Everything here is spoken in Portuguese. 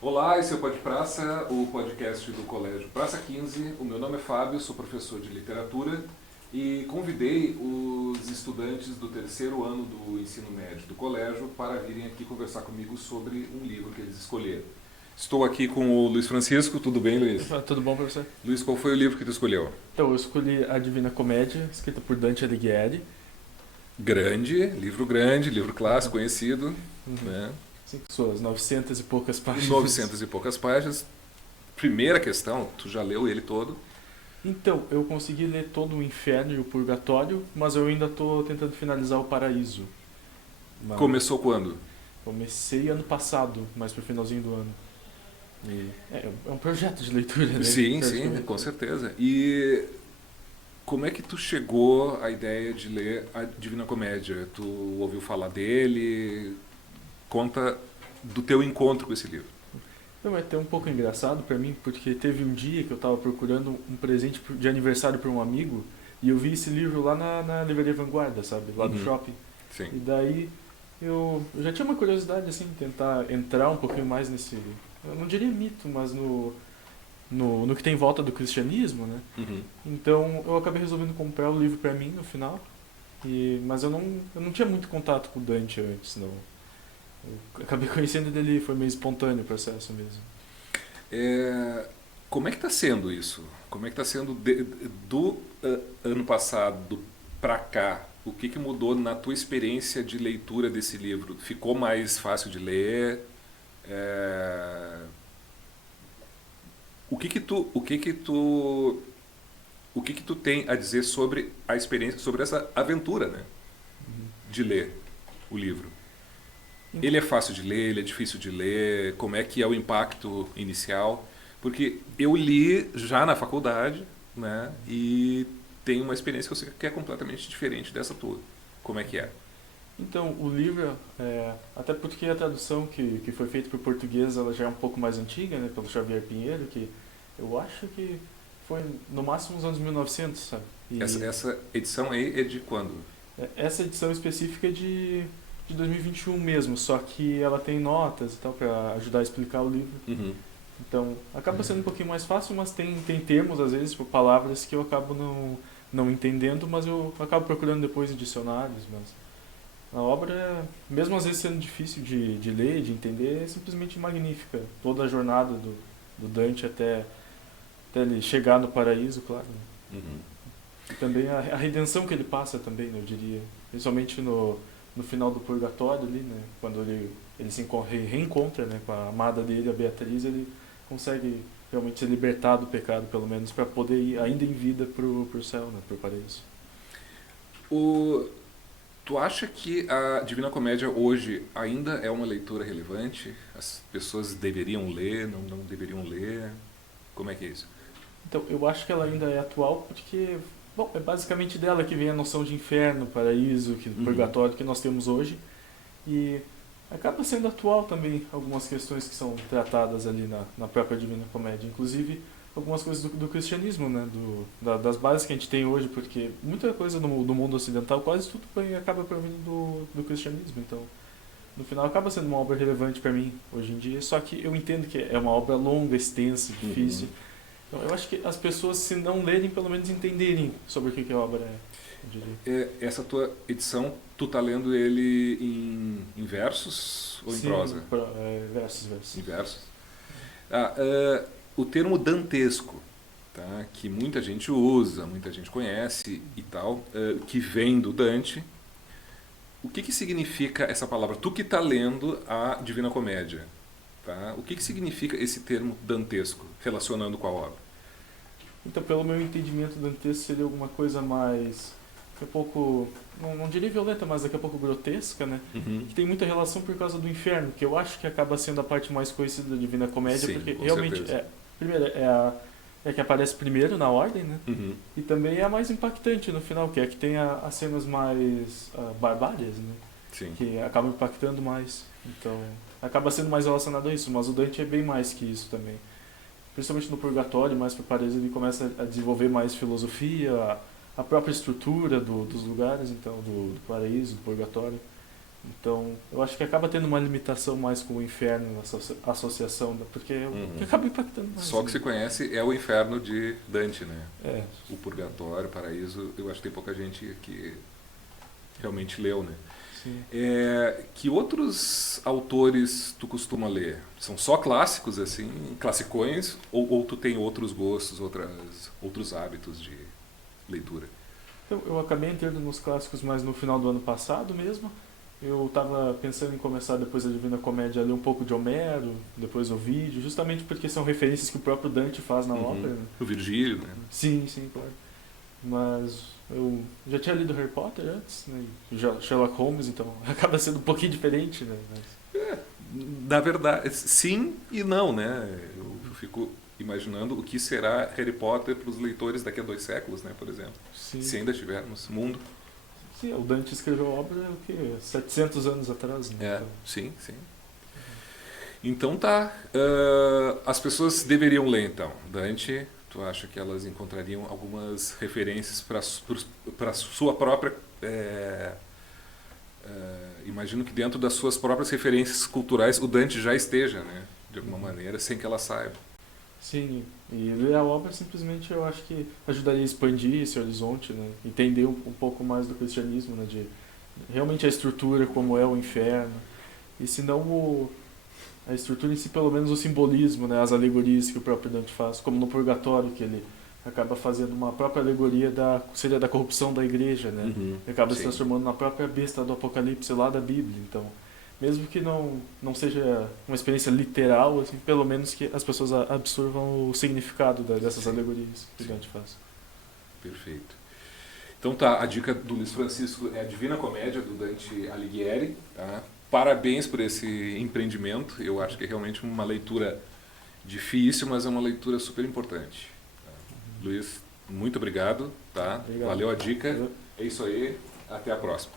Olá, esse é o Pod Praça, o podcast do Colégio Praça 15. O meu nome é Fábio, sou professor de literatura e convidei os estudantes do terceiro ano do ensino médio do colégio para virem aqui conversar comigo sobre um livro que eles escolheram. Estou aqui com o Luiz Francisco. Tudo bem, Luiz? Tudo bom, professor? Luiz, qual foi o livro que tu escolheu? Então, eu escolhi A Divina Comédia, escrita por Dante Alighieri. Grande, livro clássico, conhecido, Uhum. né? Sim, suas 900 e poucas páginas. 900 e poucas páginas. Primeira questão, tu já leu ele todo? Então, eu consegui ler todo o Inferno e o Purgatório, mas eu ainda estou tentando finalizar o Paraíso. Mas Começou quando? comecei ano passado, mais pro finalzinho do ano. É um projeto de leitura, né? Sim, sim, Praticamente. com certeza. E como é que tu chegou à ideia de ler a Divina Comédia? Tu ouviu falar dele? Conta do teu encontro com esse livro. Então, é até um pouco engraçado pra mim, porque teve um dia que eu tava procurando um presente de aniversário pra um amigo e eu vi esse livro lá na Livraria Vanguarda, sabe? Lá do Uhum, shopping. sim. E daí eu já tinha uma curiosidade, assim, tentar entrar um pouquinho mais nesse, eu não diria mito, mas no que tem em volta do cristianismo, né? Uhum. Então eu acabei resolvendo comprar o livro pra mim no final, mas eu não tinha muito contato com o Dante antes, não. Eu acabei conhecendo dele, foi meio espontâneo o processo mesmo. É, como é que está sendo isso? Como é que está sendo do ano passado para cá? O que mudou na tua experiência de leitura desse livro? Ficou mais fácil de ler? É, o que que tu tem a dizer sobre a experiência, sobre essa aventura, né, de ler o livro? Uhum. Ele é fácil de ler, ele é difícil de ler, como é que é o impacto inicial? Porque eu li já na faculdade, né, e tenho uma experiência que eu sei que é completamente diferente dessa tua. Como é que é? Então, o livro, até porque a tradução que foi feita para o português ela já é um pouco mais antiga, né, pelo Xavier Pinheiro, que eu acho que foi no máximo nos anos 1900, sabe? Essa edição aí é de quando? Essa edição específica é de 2021 mesmo, só que ela tem notas e tal para ajudar a explicar o livro. Uhum. Então, acaba sendo um pouquinho mais fácil, mas tem termos, às vezes, tipo, palavras que eu acabo não entendendo, mas eu acabo procurando depois em dicionários, mas a obra, mesmo às vezes sendo difícil de ler, de entender, é simplesmente magnífica. Toda a jornada do Dante até ele chegar no paraíso, claro, né? Uhum. E também a redenção que ele passa também, né, eu diria. Principalmente no final do Purgatório ali, né? Quando ele reencontra, né, com a amada dele, a Beatriz, ele consegue realmente se libertar do pecado, pelo menos, para poder ir ainda em vida pro céu, né, pro paraíso. O, Tu acha que a Divina Comédia hoje ainda é uma leitura relevante? As pessoas deveriam ler, não deveriam ler? Como é que é isso? Então, eu acho que ela ainda é atual porque, bom, é basicamente dela que vem a noção de inferno, paraíso, Uhum. purgatório que nós temos hoje. E acaba sendo atual também algumas questões que são tratadas ali na própria Divina Comédia. Inclusive, algumas coisas do cristianismo, né? Das bases que a gente tem hoje, porque muita coisa do mundo ocidental, quase tudo acaba provindo do cristianismo. Então, no final, acaba sendo uma obra relevante para mim hoje em dia. Só que eu entendo que é uma obra longa, extensa, Uhum. difícil. Então, eu acho que as pessoas, se não lerem, pelo menos entenderem sobre o que a obra é, eu diria. Essa tua edição, tu tá lendo ele em versos ou em Sim, prosa? versos, Em versos. versos. O termo dantesco, tá, que muita gente usa, muita gente conhece e tal, que vem do Dante. O que significa essa palavra? Tu que está lendo a Divina Comédia, tá? O que significa esse termo dantesco relacionando com a obra? Então, pelo meu entendimento, dantesco seria alguma coisa mais, daqui a pouco, não diria violenta, mas daqui a pouco grotesca, né? Uhum. Que tem muita relação por causa do inferno, que eu acho que acaba sendo a parte mais conhecida da Divina Comédia, Sim, porque com realmente certeza. primeiro, é a que aparece primeiro na ordem, né? Uhum. E também é a mais impactante no final, que é a que tem as cenas mais barbárias, né? Sim. Que acabam impactando mais. Então, acaba sendo mais relacionado a isso, mas o Dante é bem mais que isso também. Principalmente no Purgatório, mais para Paris, ele começa a desenvolver mais filosofia, a própria estrutura dos lugares, então, do paraíso, do Purgatório. Então, eu acho que acaba tendo uma limitação mais com o inferno, essa associação, né? Porque acaba impactando mais. Só que se conhece é o inferno de Dante, né? É, O purgatório, o paraíso, eu acho que tem pouca gente que realmente leu, né? sim. Que outros autores tu costuma ler? São só clássicos, assim, classicões, ou tu tem outros gostos, outros hábitos de leitura? Eu acabei entrando nos clássicos mais no final do ano passado mesmo. Eu estava pensando em começar depois da Divina Comédia a ler um pouco de Homero, depois Ovídio, justamente porque são referências que o próprio Dante faz na ópera, né? O Virgílio, né? Sim, sim, claro. Mas eu já tinha lido Harry Potter antes, né? E Sherlock Holmes, então acaba sendo um pouquinho diferente, né? Na verdade, sim e não, né? Eu fico imaginando o que será Harry Potter para os leitores daqui a 2 séculos, né, por exemplo. Sim. Se ainda tivermos mundo. Sim, o Dante escreveu a obra o quê? 700 anos atrás, né? Então, Sim, sim. Então tá. As pessoas deveriam ler, então. Dante, tu acha que elas encontrariam algumas referências para sua própria. Imagino que dentro das suas próprias referências culturais o Dante já esteja, né? De alguma maneira, sem que ela saiba. sim, e ler a obra simplesmente eu acho que ajudaria a expandir esse horizonte, né? Entender um pouco mais do cristianismo, né? De realmente a estrutura, como é o inferno. E se não a estrutura em si, pelo menos o simbolismo, né? As alegorias que o próprio Dante faz, como no Purgatório, que ele acaba fazendo uma própria alegoria seria da corrupção da igreja, né? Uhum, Ele acaba se sim. transformando na própria besta do Apocalipse lá da Bíblia. Então, mesmo que não seja uma experiência literal, assim, pelo menos que as pessoas absorvam o significado dessas Sim. alegorias que Sim. Dante faz. Perfeito. Então tá, a dica do Luiz Francisco é a Divina Comédia, do Dante Alighieri. Tá? Parabéns por esse empreendimento. Eu acho que é realmente uma leitura difícil, mas é uma leitura super importante. Tá? Luiz, muito obrigado. Tá? Obrigado. Valeu a dica. É isso aí. Até a próxima.